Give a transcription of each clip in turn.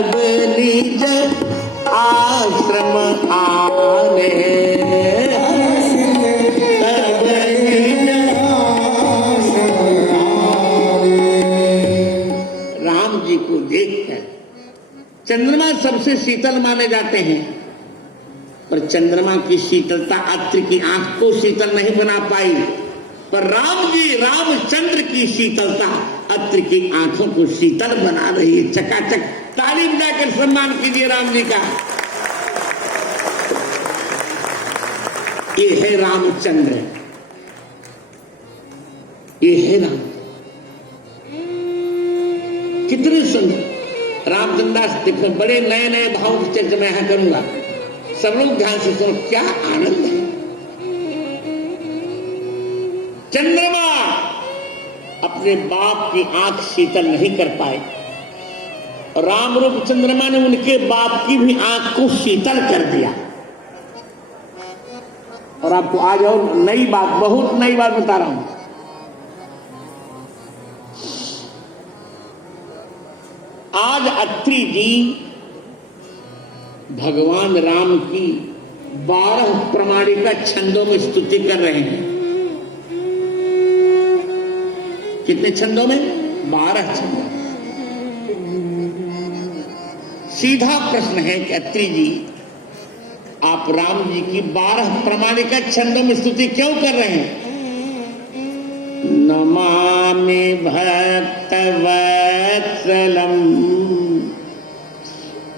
तब निज आश्रम आने, तब निज आश्रम आने। राम जी को देखकर चंद्रमा सबसे शीतल माने जाते हैं, पर चंद्रमा की शीतलता अत्रि की आंख को शीतल नहीं बना पाई, पर राम जी रामचंद्र की शीतलता अत्रि की आंखों को शीतल बना रही है। चकाचक ताली बजाकर सम्मान कीजिए राम जी का। ये है रामचंद्र, ये है राम। कितने सुंदर रामचंद्र दास। देखो बड़े नए नए भावों की चर्चा मैं यहां करूंगा, सब लोग ध्यान से सुनो, क्या आनंद है। चंद्रमा अपने बाप की आंख शीतल नहीं कर पाए, राम रूप चंद्रमा ने उनके बाप की भी आंख को शीतल कर दिया। और आपको आज और नई बात, बहुत नई बात बता रहा हूं। आज अत्रि जी भगवान राम की 12 प्रमाणिका छंदों में स्तुति कर रहे हैं। कितने छंदों में? 12 छंदों। सीधा प्रश्न है कि अत्रि जी आप राम जी की 12 प्रमाणिका छंदों में स्तुति क्यों कर रहे हैं? नमामि भक्तवत्सलम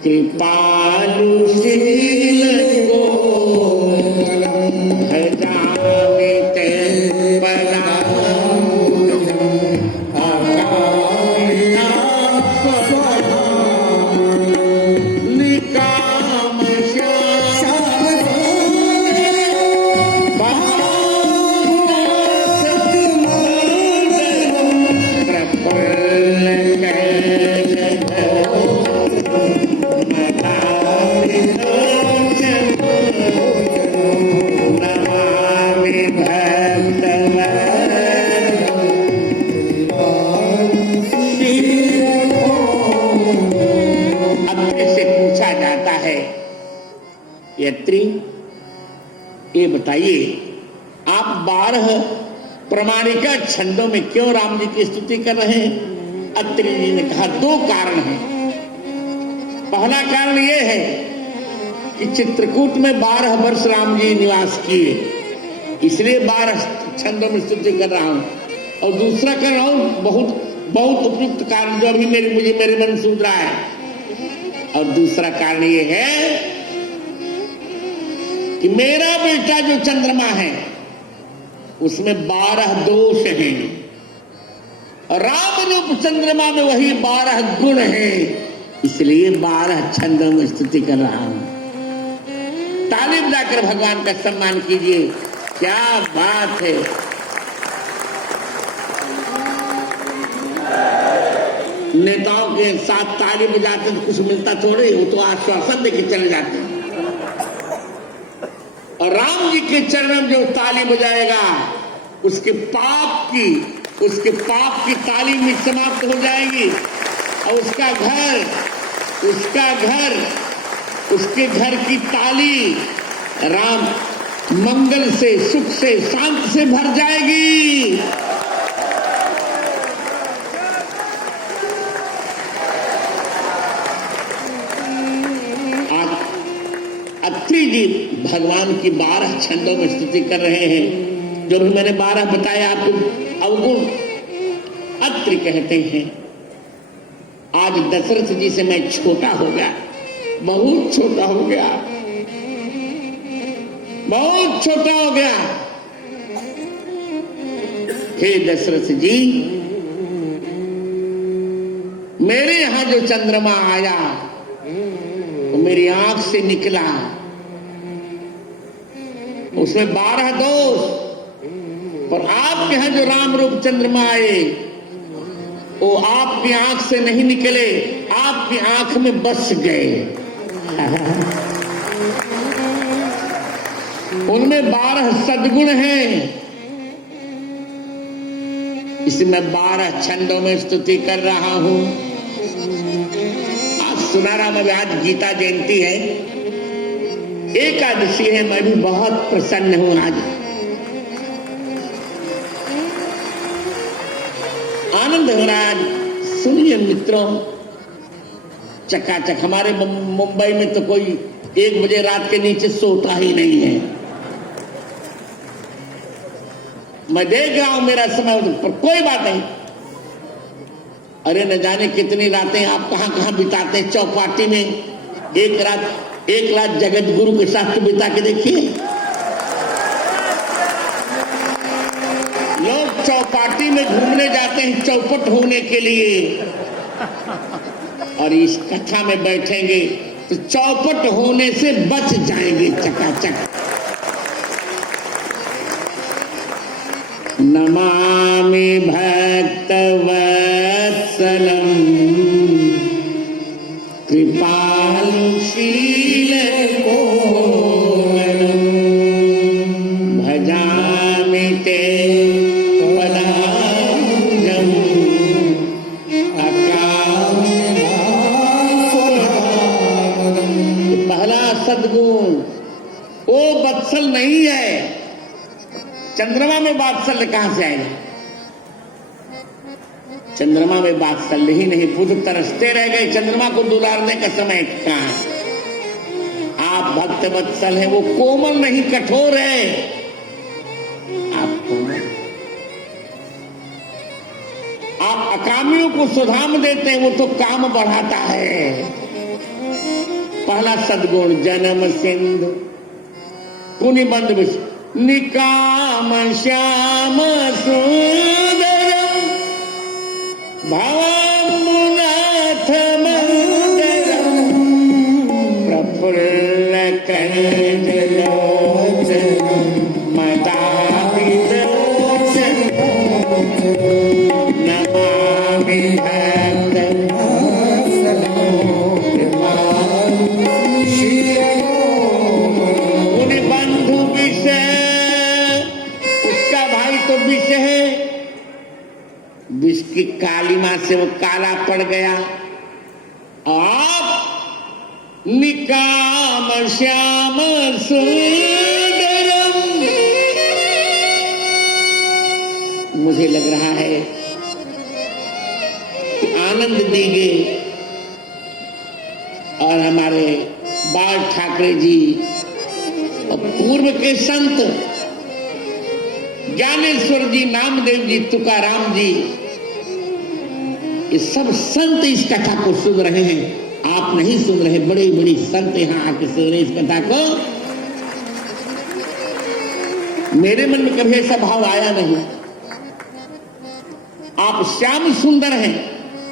कृपालुशील कोमलम भजामि ते यत्री, ये बताइए आप 12 प्रमाणिका छंदों में क्यों राम जी की स्तुति कर रहे हैं? अत्रि जी ने कहा 2 कारण हैं। पहला कारण यह है कि चित्रकूट में 12 वर्ष राम जी निवास किए, इसलिए 12 छंदों में स्तुति कर रहा हूं। और दूसरा कर रहा हूं बहुत बहुत उपयुक्त कारण जो अभी मेरे मन सूझ रहा है। और दूसरा कारण यह है कि मेरा बेटा जो चंद्रमा है उसमें 12 दोष हैं, और राम रूप चंद्रमा में वही 12 गुण हैं, इसलिए 12 छंदों में स्तुति कर रहा हूं। ताली बजाकर भगवान का सम्मान कीजिए। क्या बात है। नेताओं के साथ ताली बजाते तो कुछ मिलता थोड़े, वो तो आश्वासन देके चले जाते हैं। और राम जी के चरणों में जो ताली बजाएगा उसके पाप की ताली में समाप्त हो जाएगी, और उसके घर की ताली राम मंगल से, सुख से, शांति से भर जाएगी। अत्रि जी भगवान की 12 छंदों में स्तुति कर रहे हैं। जो भी मैंने 12 बताया आपको अवगुण अत्रि कहते हैं। आज दशरथ जी से मैं छोटा हो गया, बहुत छोटा हो गया, बहुत छोटा हो गया। हे दशरथ जी, मेरे यहां जो चंद्रमा आया वो मेरी आंख से निकला, उसमें 12 दोष, पर आपके यहां जो राम रूप चंद्रमा आए वो आपकी आंख से नहीं निकले, आपकी आंख में बस गए। उनमें 12 सद्गुण हैं, इसमें 12 छंदों में स्तुति कर रहा हूं। आप सुना रहा मैं, आज गीता जयंती है, एकादशी है, मैं भी बहुत प्रसन्न हूं आज। आनंद हो रहा आज। सुनिए मित्रों, चकाचक हमारे मुंबई में तो कोई 1 बजे रात के नीचे सोता ही नहीं है। मैं देख रहा हूं मेरा समय, पर कोई बात नहीं। अरे न जाने कितनी रातें आप कहां कहां बिताते हैं चौपाटी में। एक रात जगत गुरु के साथ तो बिता के देखिए। लोग चौपाटी में घूमने जाते हैं चौपट होने के लिए, और इस कथा में बैठेंगे तो चौपट होने से बच जाएंगे चकाचक। नमामि भक्तवत्सलम् कृपालु शीलकोमलम् भजामि ते पदाब्जम् पहला सद्गुण वो वत्सल नहीं है। चंद्रमा में वात्सल्य कहां से आएगा? चंद्रमा में वात्सल्य ही नहीं, बुध तरसते रह गए, चंद्रमा को दुलारने का समय कहां? आप भक्त वत्सल हैं, वो कोमल नहीं कठोर है। आप कोमल, आप अकामियों को सुधाम देते हैं, वो तो काम बढ़ाता है। पहला सद्गुण जन्म सिंधु पुनिबंध विषय निकाम श्याम सुंदरम भवमुनाथ मंदरम प्रफुल्ल कंजलोचनम मदाभिलोचनम नमामि विष की कालिमा से वो काला पड़ गया। आप निकाम श्याम सुंदरम, मुझे लग रहा है कि आनंद दीगे और हमारे बाल ठाकरे जी और पूर्व के संत ज्ञानेश्वर जी, नामदेव जी, तुकाराम जी, ये सब संत इस कथा को सुन रहे हैं। आप नहीं सुन रहे, बड़े बड़ी संत यहां आके सुन रहे इस कथा को। मेरे मन में कभी ऐसा भाव आया नहीं। आप श्याम सुंदर हैं,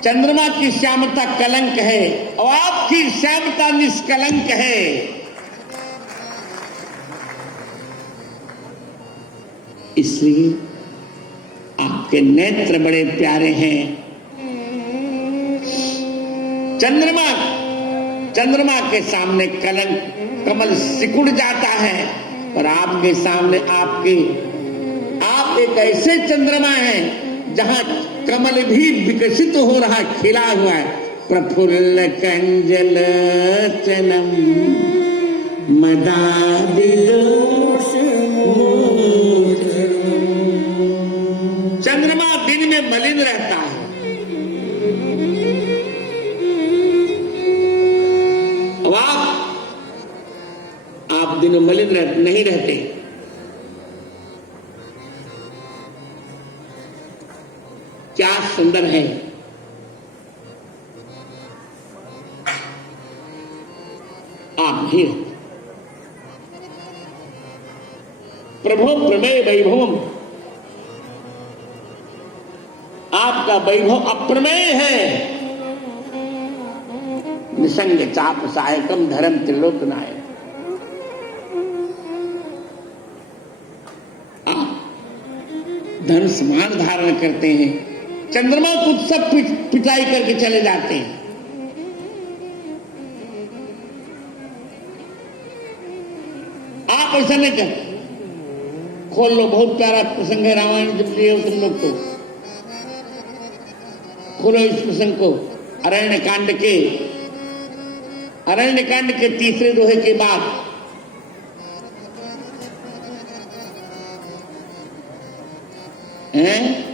चंद्रमा की श्यामता कलंक है और आपकी श्यामता निष्कलंक है। इसलिए आपके नेत्र बड़े प्यारे हैं। चंद्रमा के सामने कमल सिकुड़ जाता है, पर आपके सामने आप एक ऐसे चंद्रमा हैं जहां कमल भी विकसित हो रहा, खिला हुआ है। प्रफुल्ल कंजलोचनम मदाभिलोचनम। चंद्रमा दिन में मलिन रहता है, आप दिन में मलिन नहीं रहते। क्या सुंदर है। आप नहीं रहते। प्रभो प्रमेय वैभवम, आपका वैभव अप्रमेय है। निसंग चाप सहायकम धर्म त्रिलोकनायक। आप धन समान धारण करते हैं। चंद्रमा कुछ सब पिटाई करके चले जाते हैं। आप ऐसा नहीं करते। खोल लो, बहुत प्यारा प्रसंग है रामायण जब लिए हो तुम लोग तो खोलो इस प्रसंग को। अरण्य कांड के अरण्यकांड के तीसरे दोहे के बाद हैं